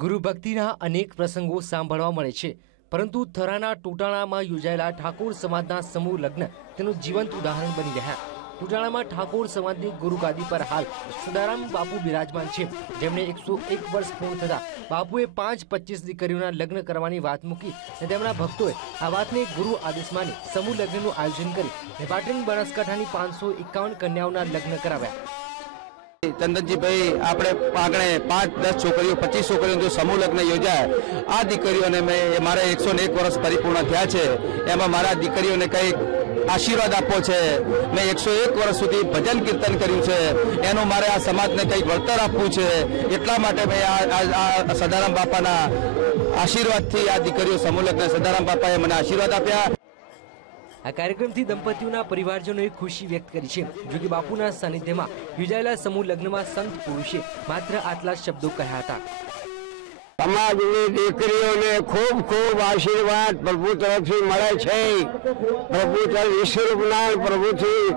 ગુરુ ભક્તિના અનેક પ્રસંગો સાંભળવા મળે છે. પરંતુ થરાના ટોટાણામાં યોજાયેલા ઠાકોર સમાજના સમૂહ લગ્ન તેનું જીવંત ઉદાહરણ બની રહ્યા. ટોટાણામાં ઠાકોર સમાજની ગુરુગાદી પર હાલ સદારામ બાપુ બિરાજમાન છે. જેમણે એકસો એક વર્ષ પૂર્ણ થતા બાપુએ પાંચ પચીસ દીકરીઓના લગ્ન કરવાની વાત મૂકી અને તેમના ભક્તોએ આ વાતને ગુરુ આદેશ માની સમૂહ લગ્નનું આયોજન કરી. અને પાટણ બનાસકાંઠાની પાંચસો એકાવન કન્યાઓના લગ્ન કરાવ્યા. ચંદનજીભાઈ, આપણે આગળ પાંચ, દસ છોકરીઓ, પચીસ છોકરીઓ જો સમૂહ લગ્ન યોજાય, આ દીકરીઓને મેં મારા એકસો ને એક વર્ષ પરિપૂર્ણ થયા છે. એમાં મારા દીકરીઓને કંઈક આશીર્વાદ આપવો છે. મેં એકસો એક વર્ષ સુધી ભજન કીર્તન કર્યું છે. એનું મારે આ સમાજને કંઈક વળતર આપવું છે. એટલા માટે મેં આ સદારામ બાપાના આશીર્વાદથી આ દીકરીઓ સમૂહ લગ્ન, સદારામ બાપાએ મને આશીર્વાદ આપ્યા. આ કાર્યક્રમથી દંપતીઓના પરિવારજનોએ ખુશી વ્યક્ત કરી છે. જો કે બાપુના સાનિધ્યમાં યોજાયેલા સમૂહ લગ્નમાં સંત પુરુષે માત્ર આટલા શબ્દો કહ્યા હતા. સમાજની દીકરીઓને ખૂબ ખૂબ આશીર્વાદ પ્રભુ તરફથી મળે છે. પ્રભુ તરફ ઈશ્વરના પ્રભુથી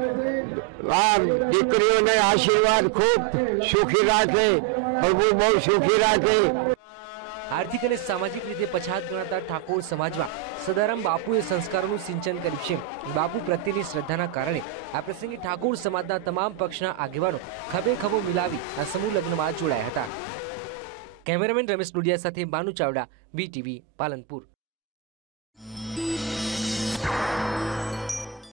આ દીકરીઓને આશીર્વાદ ખૂબ સુખી રાખે. પ્રભુ બહુ સુખી રાખે. આર્થિક અને સામાજિક રીતે પછાત ગણાતા ઠાકોર સમાજમાં સદારામ બાપુએ સંસ્કારોનું સિંચન કર્યું છે. બાપુ પ્રત્યેની શ્રદ્ધાના કારણે આ પ્રસંગે ઠાકોર સમાજના તમામ પક્ષના આગેવાનો ખભે ખભો મિલાવી આ સમૂહ લગ્નમાં જોડાયા હતા. કેમેરામેન રમેશ ડોડિયા સાથે બાનુ ચાવડા વીટીવી પાલનપુર.